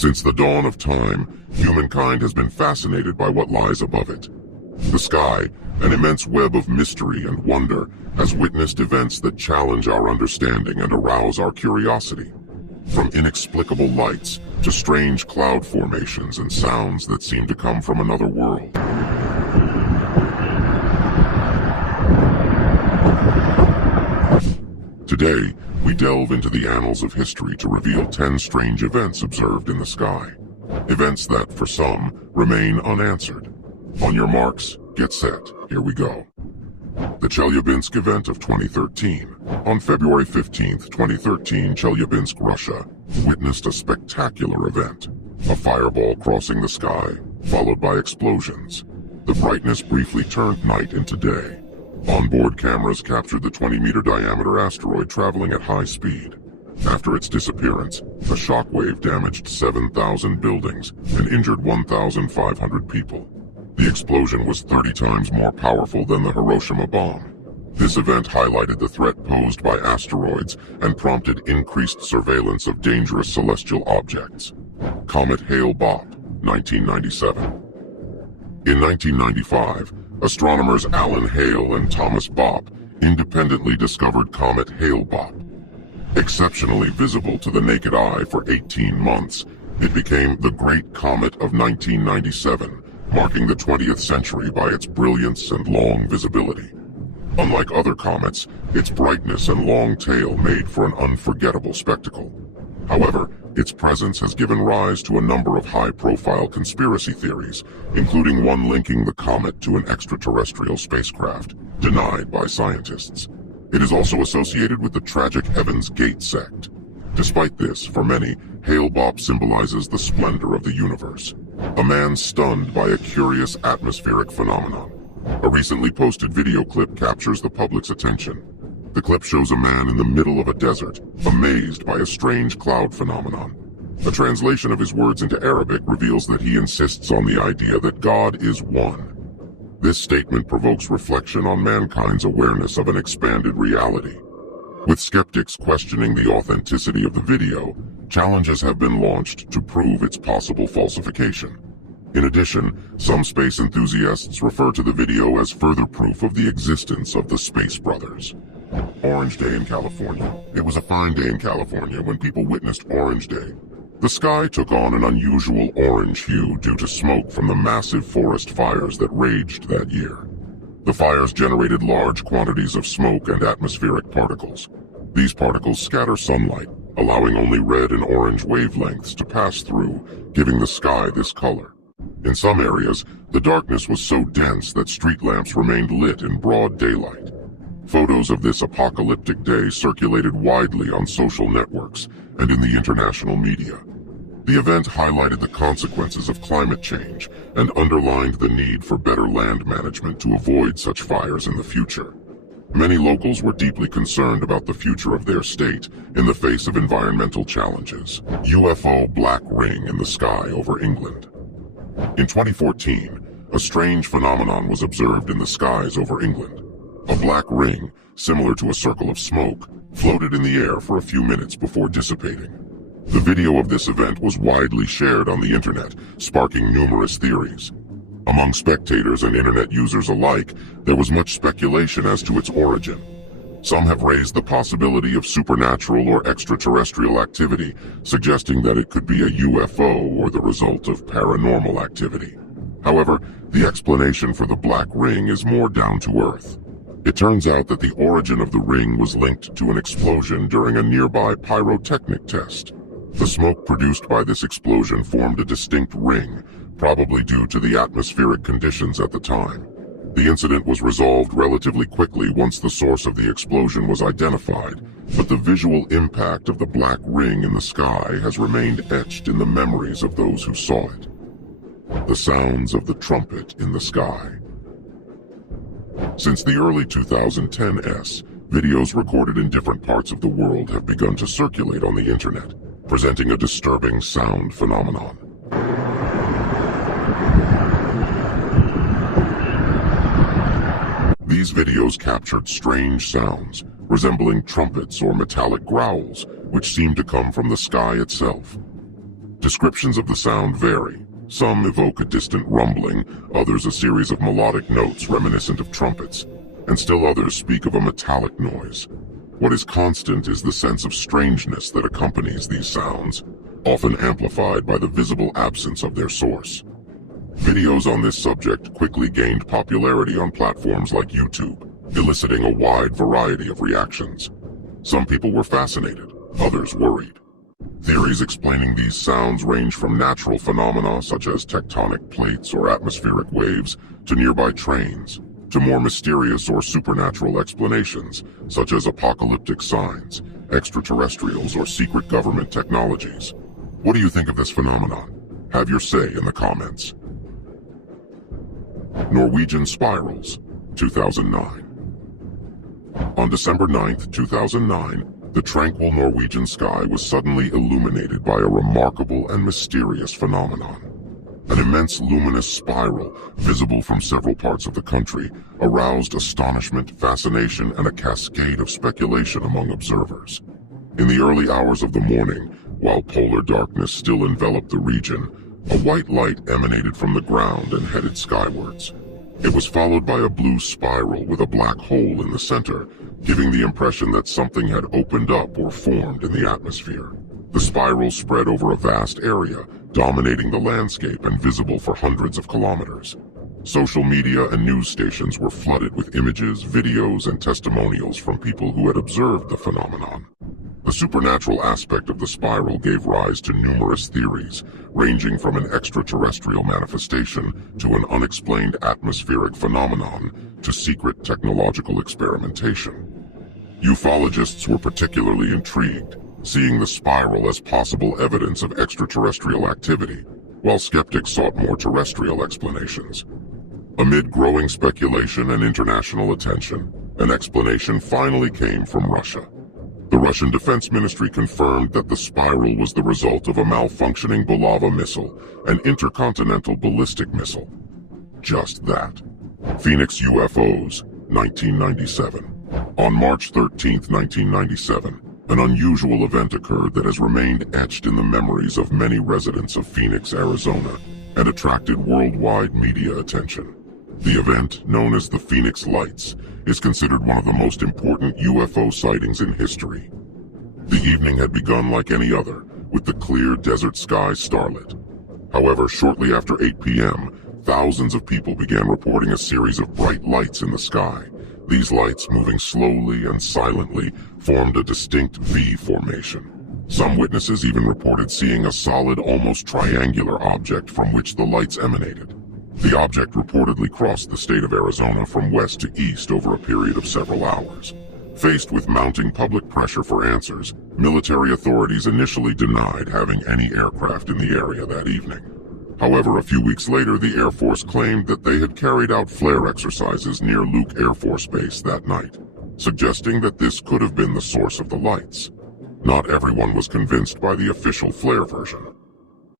Since the dawn of time, humankind has been fascinated by what lies above it. The sky, an immense web of mystery and wonder, has witnessed events that challenge our understanding and arouse our curiosity. From inexplicable lights to strange cloud formations and sounds that seem to come from another world. Today, we delve into the annals of history to reveal 10 strange events observed in the sky. Events that, for some, remain unanswered. On your marks, get set, here we go. The Chelyabinsk event of 2013. On February 15, 2013, Chelyabinsk, Russia, witnessed a spectacular event. A fireball crossing the sky, followed by explosions. The brightness briefly turned night into day. Onboard cameras captured the 20-meter diameter asteroid traveling at high speed. After its disappearance, a shockwave damaged 7,000 buildings and injured 1,500 people. The explosion was 30 times more powerful than the Hiroshima bomb. This event highlighted the threat posed by asteroids and prompted increased surveillance of dangerous celestial objects. Comet Hale-Bopp, 1997. In 1995, astronomers Alan Hale and Thomas Bopp independently discovered Comet Hale-Bopp. Exceptionally visible to the naked eye for 18 months, it became the Great Comet of 1997, marking the 20th century by its brilliance and long visibility. Unlike other comets, its brightness and long tail made for an unforgettable spectacle. However, its presence has given rise to a number of high-profile conspiracy theories, including one linking the comet to an extraterrestrial spacecraft, denied by scientists. It is also associated with the tragic Heaven's Gate sect. Despite this, for many, Hale-Bopp symbolizes the splendor of the universe. A man stunned by a curious atmospheric phenomenon. A recently posted video clip captures the public's attention. The clip shows a man in the middle of a desert, amazed by a strange cloud phenomenon. A translation of his words into Arabic reveals that he insists on the idea that God is one. This statement provokes reflection on mankind's awareness of an expanded reality. With skeptics questioning the authenticity of the video, challenges have been launched to prove its possible falsification. In addition, some space enthusiasts refer to the video as further proof of the existence of the Space Brothers. Orange Day in California. It was a fine day in California when people witnessed Orange Day. The sky took on an unusual orange hue due to smoke from the massive forest fires that raged that year. The fires generated large quantities of smoke and atmospheric particles. These particles scatter sunlight, allowing only red and orange wavelengths to pass through, giving the sky this color. In some areas, the darkness was so dense that street lamps remained lit in broad daylight. Photos of this apocalyptic day circulated widely on social networks and in the international media. The event highlighted the consequences of climate change and underlined the need for better land management to avoid such fires in the future. Many locals were deeply concerned about the future of their state in the face of environmental challenges. UFO black ring in the sky over England. In 2014, a strange phenomenon was observed in the skies over England. A black ring, similar to a circle of smoke, floated in the air for a few minutes before dissipating. The video of this event was widely shared on the internet, sparking numerous theories. Among spectators and internet users alike, there was much speculation as to its origin. Some have raised the possibility of supernatural or extraterrestrial activity, suggesting that it could be a UFO or the result of paranormal activity. However, the explanation for the black ring is more down to earth. It turns out that the origin of the ring was linked to an explosion during a nearby pyrotechnic test. The smoke produced by this explosion formed a distinct ring, probably due to the atmospheric conditions at the time. The incident was resolved relatively quickly once the source of the explosion was identified, but the visual impact of the black ring in the sky has remained etched in the memories of those who saw it. The sounds of the trumpet in the sky. Since the early 2010s, videos recorded in different parts of the world have begun to circulate on the internet, presenting a disturbing sound phenomenon. These videos captured strange sounds, resembling trumpets or metallic growls, which seemed to come from the sky itself. Descriptions of the sound vary. Some evoke a distant rumbling, others a series of melodic notes reminiscent of trumpets, and still others speak of a metallic noise. What is constant is the sense of strangeness that accompanies these sounds, often amplified by the visible absence of their source. Videos on this subject quickly gained popularity on platforms like YouTube, eliciting a wide variety of reactions. Some people were fascinated, others worried. Theories explaining these sounds range from natural phenomena such as tectonic plates or atmospheric waves to nearby trains, to more mysterious or supernatural explanations such as apocalyptic signs, extraterrestrials, or secret government technologies. What do you think of this phenomenon? Have your say in the comments. Norwegian spirals, 2009. On December 9, 2009, the tranquil Norwegian sky was suddenly illuminated by a remarkable and mysterious phenomenon. An immense luminous spiral, visible from several parts of the country, aroused astonishment, fascination, and a cascade of speculation among observers. In the early hours of the morning, while polar darkness still enveloped the region, a white light emanated from the ground and headed skywards. It was followed by a blue spiral with a black hole in the center, giving the impression that something had opened up or formed in the atmosphere. The spiral spread over a vast area, dominating the landscape and visible for hundreds of kilometers. Social media and news stations were flooded with images, videos, and testimonials from people who had observed the phenomenon. The supernatural aspect of the spiral gave rise to numerous theories, ranging from an extraterrestrial manifestation to an unexplained atmospheric phenomenon to secret technological experimentation. Ufologists were particularly intrigued, seeing the spiral as possible evidence of extraterrestrial activity, while skeptics sought more terrestrial explanations. Amid growing speculation and international attention, an explanation finally came from Russia. The Russian Defense Ministry confirmed that the spiral was the result of a malfunctioning Bulava missile, an intercontinental ballistic missile. Just that. Phoenix UFOs, 1997. On March 13, 1997, an unusual event occurred that has remained etched in the memories of many residents of Phoenix, Arizona, and attracted worldwide media attention. The event, known as the Phoenix Lights, is considered one of the most important UFO sightings in history. The evening had begun like any other, with the clear desert sky starlit. However, shortly after 8 p.m., thousands of people began reporting a series of bright lights in the sky. These lights, moving slowly and silently, formed a distinct V formation. Some witnesses even reported seeing a solid, almost triangular object from which the lights emanated. The object reportedly crossed the state of Arizona from west to east over a period of several hours. Faced with mounting public pressure for answers, military authorities initially denied having any aircraft in the area that evening. However, a few weeks later, the Air Force claimed that they had carried out flare exercises near Luke Air Force Base that night, suggesting that this could have been the source of the lights. Not everyone was convinced by the official flare version.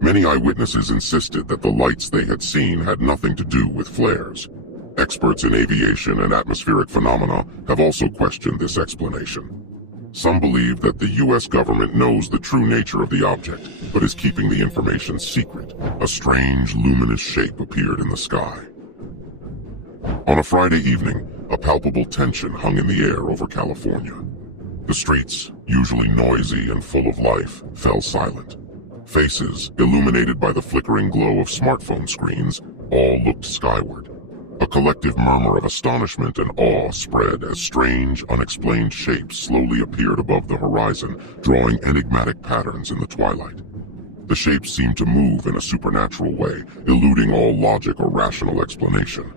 Many eyewitnesses insisted that the lights they had seen had nothing to do with flares. Experts in aviation and atmospheric phenomena have also questioned this explanation. Some believe that the U.S. government knows the true nature of the object, but is keeping the information secret. A strange, luminous shape appeared in the sky. On a Friday evening, a palpable tension hung in the air over California. The streets, usually noisy and full of life, fell silent. Faces, illuminated by the flickering glow of smartphone screens, all looked skyward. A collective murmur of astonishment and awe spread as strange, unexplained shapes slowly appeared above the horizon, drawing enigmatic patterns in the twilight. The shapes seemed to move in a supernatural way, eluding all logic or rational explanation.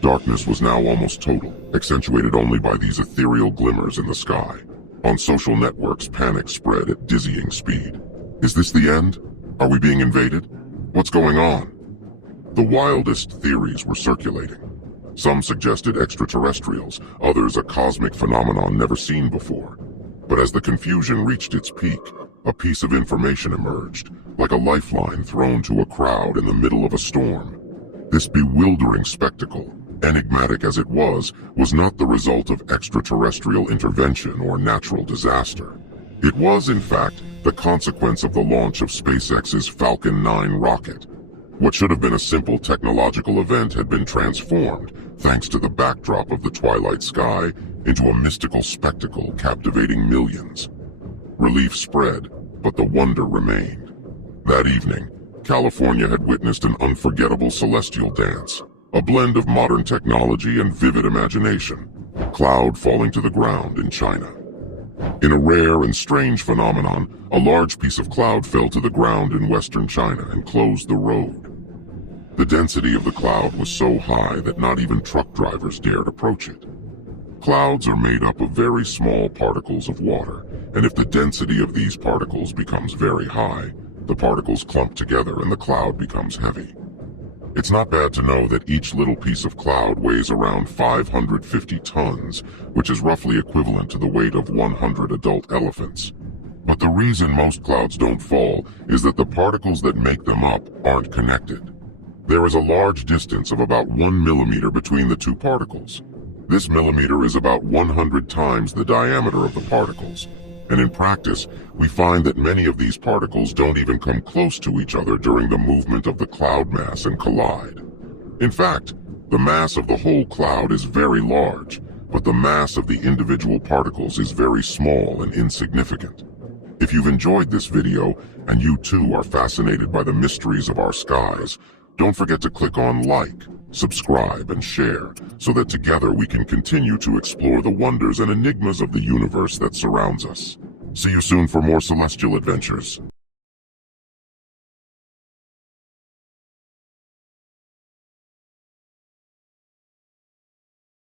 Darkness was now almost total, accentuated only by these ethereal glimmers in the sky. On social networks, panic spread at dizzying speed. Is this the end? Are we being invaded? What's going on? The wildest theories were circulating. Some suggested extraterrestrials, others a cosmic phenomenon never seen before. But as the confusion reached its peak, a piece of information emerged, like a lifeline thrown to a crowd in the middle of a storm. This bewildering spectacle, enigmatic as it was not the result of extraterrestrial intervention or natural disaster. It was, in fact, the consequence of the launch of SpaceX's Falcon 9 rocket. What should have been a simple technological event had been transformed, thanks to the backdrop of the twilight sky, into a mystical spectacle captivating millions. Relief spread, but the wonder remained. That evening, California had witnessed an unforgettable celestial dance, a blend of modern technology and vivid imagination. Cloud falling to the ground in China. In a rare and strange phenomenon, a large piece of cloud fell to the ground in western China and closed the road. The density of the cloud was so high that not even truck drivers dared approach it. Clouds are made up of very small particles of water, and if the density of these particles becomes very high, the particles clump together and the cloud becomes heavy. It's not bad to know that each little piece of cloud weighs around 550 tons, which is roughly equivalent to the weight of 100 adult elephants. But the reason most clouds don't fall is that the particles that make them up aren't connected. There is a large distance of about 1 millimeter between the two particles. This millimeter is about 100 times the diameter of the particles. And in practice, we find that many of these particles don't even come close to each other during the movement of the cloud mass and collide. In fact, the mass of the whole cloud is very large, but the mass of the individual particles is very small and insignificant. If you've enjoyed this video, and you too are fascinated by the mysteries of our skies, don't forget to click on like, subscribe, and share, so that together we can continue to explore the wonders and enigmas of the universe that surrounds us. See you soon for more celestial adventures.